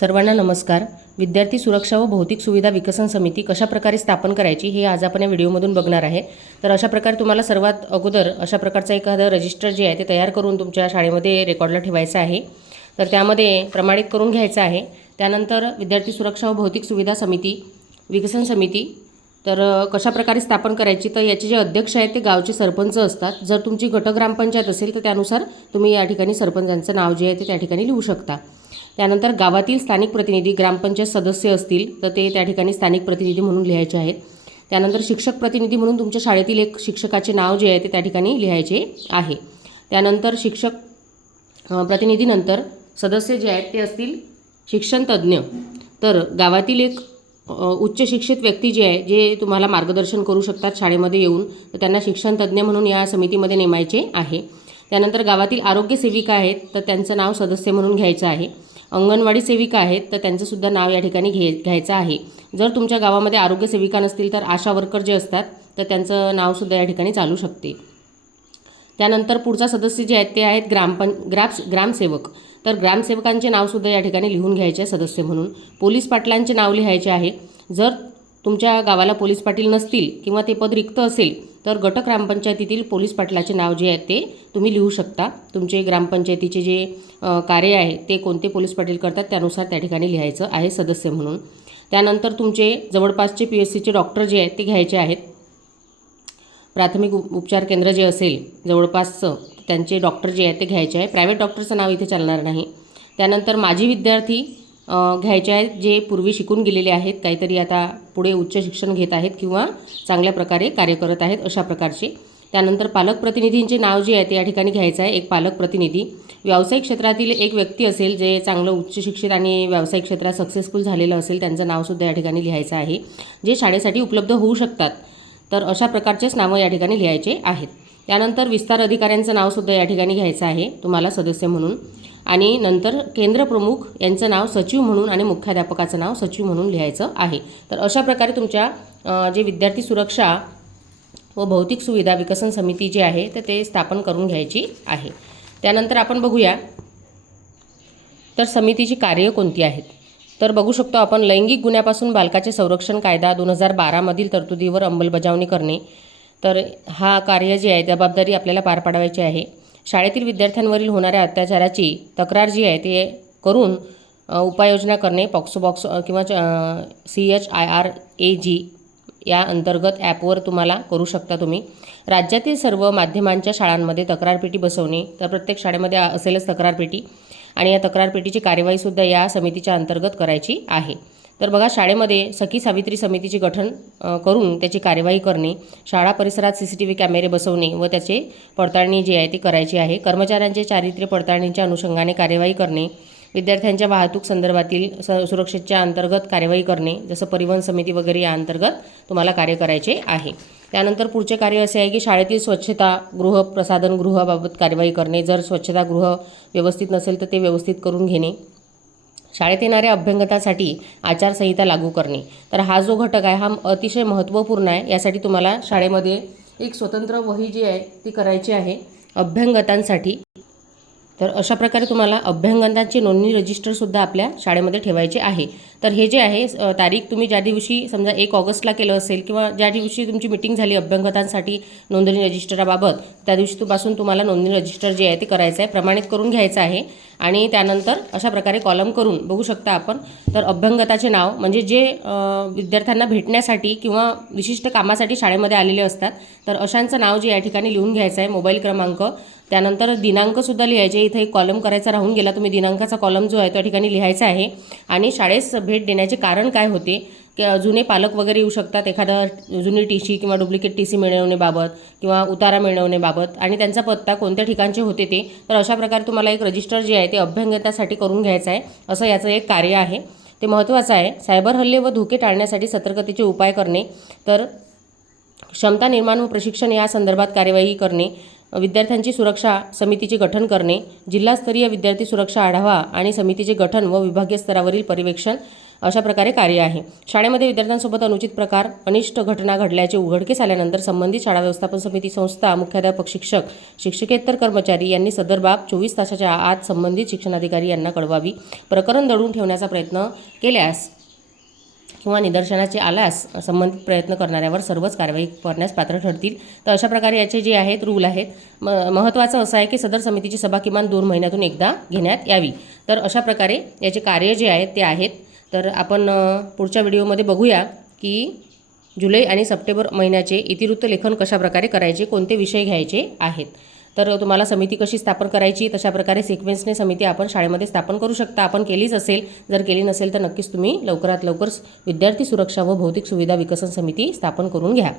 सर्वांना नमस्कार। विद्यार्थी सुरक्षा व भौतिक सुविधा विकसन समिती कशा प्रकारे स्थापन करायची हे आज आपण या व्हिडिओमधून बघणार आहे। तर अशा प्रकारे तुम्हाला सर्वात अगोदर अशा प्रकारचं एखादं रजिस्टर जे आहे ते तयार करून तुमच्या शाळेमध्ये रेकॉर्डला ठेवायचं आहे। तर त्यामध्ये प्रमाणित करून घ्यायचं आहे। त्यानंतर विद्यार्थी सुरक्षा व भौतिक सुविधा समिती विकसन समिती तर कशा प्रकारे स्थापन करायची, तर याचे जे अध्यक्ष आहेत ते गावचे सरपंच असतात। जर तुमची गट ग्रामपंचायत असेल तर त्यानुसार तुम्ही या ठिकाणी सरपंचांचं नाव जे आहे ते त्या ठिकाणी लिहू शकता। त्यानंतर गावातील स्थानिक प्रतिनिधी ग्रामपंचायत सदस्य असतील तर ते त्या ठिकाणी स्थानिक प्रतिनिधी म्हणून लिहायचे आहेत। त्यानंतर शिक्षक प्रतिनिधी म्हणून तुमच्या शाळेतील एक शिक्षकाचे नाव जे आहे ते त्या ठिकाणी लिहायचे आहे। त्यानंतर शिक्षक प्रतिनिधीनंतर सदस्य जे आहेत ते असतील शिक्षण तज्ज्ञ। तर गावातील एक उच्च शिक्षित व्यक्ती जे आहे जे तुम्हाला मार्गदर्शन करू शकतात शाळेमध्ये येऊन, तर त्यांना शिक्षण तज्ज्ञ म्हणून या समितीमध्ये नेमायचे आहे। त्यानंतर गावातील आरोग्य सेविका आहेत तर त्यांचं नाव सदस्य म्हणून घ्यायचं आहे। अंगणवाडी सेविका आहेत तर त्यांचंसुद्धा नाव या ठिकाणी घ्यायचं आहे। जर तुमच्या गावामध्ये आरोग्य सेविका नसतील तर आशा वर्कर जे असतात तर त्यांचं नावसुद्धा या ठिकाणी चालू शकते। त्यानंतर पुढचा सदस्य जे आहेत ते आहेत ग्रामसेवक। तर ग्रामसेवकांचे नावसुद्धा या ठिकाणी लिहून घ्यायचे सदस्य म्हणून। पोलीस पाटलांचे नाव लिहायचे आहे। जर तुमच्या गावाला पोलीस पाटील नसतील किंवा ते पद रिक्त असेल तर गट ग्रामपंचायतीतील पोलीस पाटलाचे नाव जे आहे ते तुम्ही लिहू शकता। तुमचे ग्रामपंचायतीचे जे कार्य आहे ते कोणते पोलीस पाटील करतात त्यानुसार त्या ठिकाणी लिहायचं आहे सदस्य म्हणून। त्यानंतर तुमचे जवळपासचे PSCचे डॉक्टर जे आहेत ते घ्यायचे आहेत। प्राथमिक उपचार केंद्र जे असेल जवळपासचं त्यांचे डॉक्टर जे आहेत ते घ्यायचे आहे। प्रायव्हेट डॉक्टरचं नाव इथे चालणार नाही। त्यानंतर माजी विद्यार्थी घ्यायचे आहेत जे पूर्वी शिकून गेलेले आहेत, काहीतरी आता पुढे उच्च शिक्षण घेत आहेत किंवा चांगल्या प्रकारे कार्य करत आहेत अशा प्रकारचे। त्यानंतर पालक प्रतिनिधींचे नाव जे आहे ते या ठिकाणी घ्यायचं आहे। एक पालक प्रतिनिधी व्यावसायिक क्षेत्रातील एक व्यक्ती असेल जे चांगलं उच्च शिक्षित आणि व्यावसायिक क्षेत्रात सक्सेसफुल झालेलं असेल त्यांचं नावसुद्धा या ठिकाणी लिहायचं आहे, जे शाळेसाठी उपलब्ध होऊ शकतात। तर अशा प्रकारचेच नावं या ठिकाणी लिहायचे आहेत। त्यानंतर विस्तार अधिकाऱ्यांचं नावसुद्धा या ठिकाणी घ्यायचं आहे तुम्हाला सदस्य म्हणून। आणि नंतर केंद्र प्रमुख यांचं नाव सचिव म्हणून आणि मुख्याध्यापकाचं नाव सचिव म्हणून लिहायचं आहे। तर अशा प्रकारे तुमच्या जे विद्यार्थी सुरक्षा व भौतिक सुविधा विकसन समिती जी आहे तर ते स्थापन करून घ्यायची आहे। त्यानंतर आपण बघूया तर समितीची कार्य कोणती आहेत। तर बघू शकतो आपण लैंगिक गुन्ह्यापासून बालकाचे संरक्षण कायदा 2012 मधील तरतुदीवर अंमलबजावणी करणे। तर हा कार्य जे आहे जबाबदारी आपल्याला पार पाडवायची आहे। शाळेतील विद्यार्थ्यांवरील होणाऱ्या अत्याचाराची तक्रार जी आहे ते करून उपाययोजना करणे पॉक्सो किंवा CHIRAG या अंतर्गत ॲपवर तुम्हाला करू शकता तुम्ही। राज्यातील सर्व माध्यमांच्या शाळांमध्ये तक्रारपेटी बसवणे। तर प्रत्येक शाळेमध्ये असेलच तक्रारपेटी आणि या तक्रारपेटीची कार्यवाहीसुद्धा या समितीच्या अंतर्गत करायची आहे। तर बघा शाळेमध्ये सखी सावित्री समितीचे गठन करून त्याची कार्यवाही करणे, शाळा परिसरात CCTV कॅमेरे बसवणे व त्याचे पडताळणी जी आहे ती करायची आहे। कर्मचाऱ्यांचे चारित्र्य पडताळणीच्या अनुषंगाने कार्यवाही करणे, विद्यार्थ्यांच्या वाहतूक संदर्भातील सुरक्षेच्या अंतर्गत कार्यवाही करणे, जसं परिवहन समिती वगैरे या अंतर्गत तुम्हाला कार्य करायचे आहे। त्यानंतर पुढचे कार्य असे आहे की शाळेतील स्वच्छतागृह प्रसाधनगृहाबाबत कार्यवाही करणे। जर स्वच्छतागृह व्यवस्थित नसेल तर ते व्यवस्थित करून घेणे। शाळेत येणाऱ्या अभ्यंगतासाठी आचारसंहिता लागू करणे। तर हा जो घटक आहे हा अतिशय महत्त्वपूर्ण आहे। यासाठी तुम्हाला शाळेमध्ये एक स्वतंत्र वही जी आहे ती करायची आहे अभ्यंगतांसाठी। तर अशा प्रकारे तुम्हाला अभ्यंगतांची नोंदणी रजिस्टरसुद्धा आपल्या शाळेमध्ये ठेवायचे आहे। तर हे जे आहे तारीख तुम्ही ज्या दिवशी समजा 1 ऑगस्टला केलं असेल किंवा ज्या दिवशी तुमची मीटिंग झाली अभ्यंगतांसाठी नोंदणी रजिस्टराबाबत त्या दिवशीपासून तुम्हाला नोंदणी रजिस्टर जे आहे ते करायचं आहे, प्रमाणित करून घ्यायचं आहे। आणि त्यानंतर अशा प्रकारे कॉलम करून बघू शकता आपण। तर अभ्यंगताचे नाव म्हणजे जे विद्यार्थ्यांना भेटण्यासाठी किंवा विशिष्ट कामासाठी शाळेमध्ये आलेले असतात तर अशांचं नाव जे या ठिकाणी लिहून घ्यायचं आहे, मोबाईल क्रमांक, त्यानंतर दिनांकसुद्धा लिहायचे। इथे एक कॉलम करायचा राहून गेला, तुम्ही दिनांकाचा कॉलम जो आहे त्या ठिकाणी लिहायचा आहे। आणि शाळेस भेट देण्याचे कारण काय होते, जुने पालक वगैरे येऊ शकतात, एखादा जुनी TC किंवा डुप्लिकेट TC मिळवण्याबाबत किंवा उतारा मिळवण्याबाबत आणि त्यांचा पत्ता कोणत्या ठिकाणचे होते ते। तर अशा प्रकारे तुम्हाला एक रजिस्टर जे आहे ते अभ्यंगतासाठी करून घ्यायचं आहे, असं याचं एक कार्य आहे, ते महत्त्वाचं आहे। सायबर हल्ले व धोके टाळण्यासाठी सतर्कतेचे उपाय करणे, तर क्षमता निर्माण व प्रशिक्षण या संदर्भात कार्यवाही करणे, विद्यार्थ्यांची सुरक्षा समितीचे गठन करणे, जिल्हास्तरीय विद्यार्थी सुरक्षा आढावा आणि समितीचे गठन व विभागीय स्तरावरील पर्यवेक्षण अशा प्रकारे कार्य आहे. शाळेमध्ये विद्यार्थ्यांसोबत अनुचित प्रकार, अनिष्ट घटना घडल्याचे उघडकीस आल्यानंतर संबंधित शाळा व्यवस्थापन समिती, संस्था, मुख्याध्यापक, शिक्षक, शिक्षकेतर कर्मचारी यांनी सदर बाब 24 तासाच्या आत संबंधित शिक्षणाधिकारी यांना कळवावी. प्रकरण दडून ठेवण्याचा प्रयत्न केल्यास किंवा निदर्शनाचे आल्यास संबंधित प्रयत्न करणाऱ्यावर सर्वच कारवाई करण्यास पात्र ठरतील. तर अशा प्रकारे याचे जे आहेत रूल आहेत. महत्त्वाचं असं आहे की सदर समितीची सभा किमान 2 महिन्यातून एकदा घेण्यात यावी. तर अशा प्रकारे याचे कार्य जे आहेत ते आहेत. तर आपण पुढच्या व्हिडिओमध्ये बघूया की जुलै आणि सप्टेंबर महिन्याचे इतिवृत्त लेखन कशाप्रकारे करायचे, कोणते विषय घ्यायचे आहेत. तर तुम्हाला समिती कशी स्थापन करायची, तशा प्रकारे सिक्वेन्सने समिती आपण शाळेमध्ये स्थापन करू शकता. आपण केलीच असेल, जर केली नसेल तर नक्कीच तुम्ही लवकरात लवकर विद्यार्थी सुरक्षा व भौतिक सुविधा विकसन समिती स्थापन करून घ्या.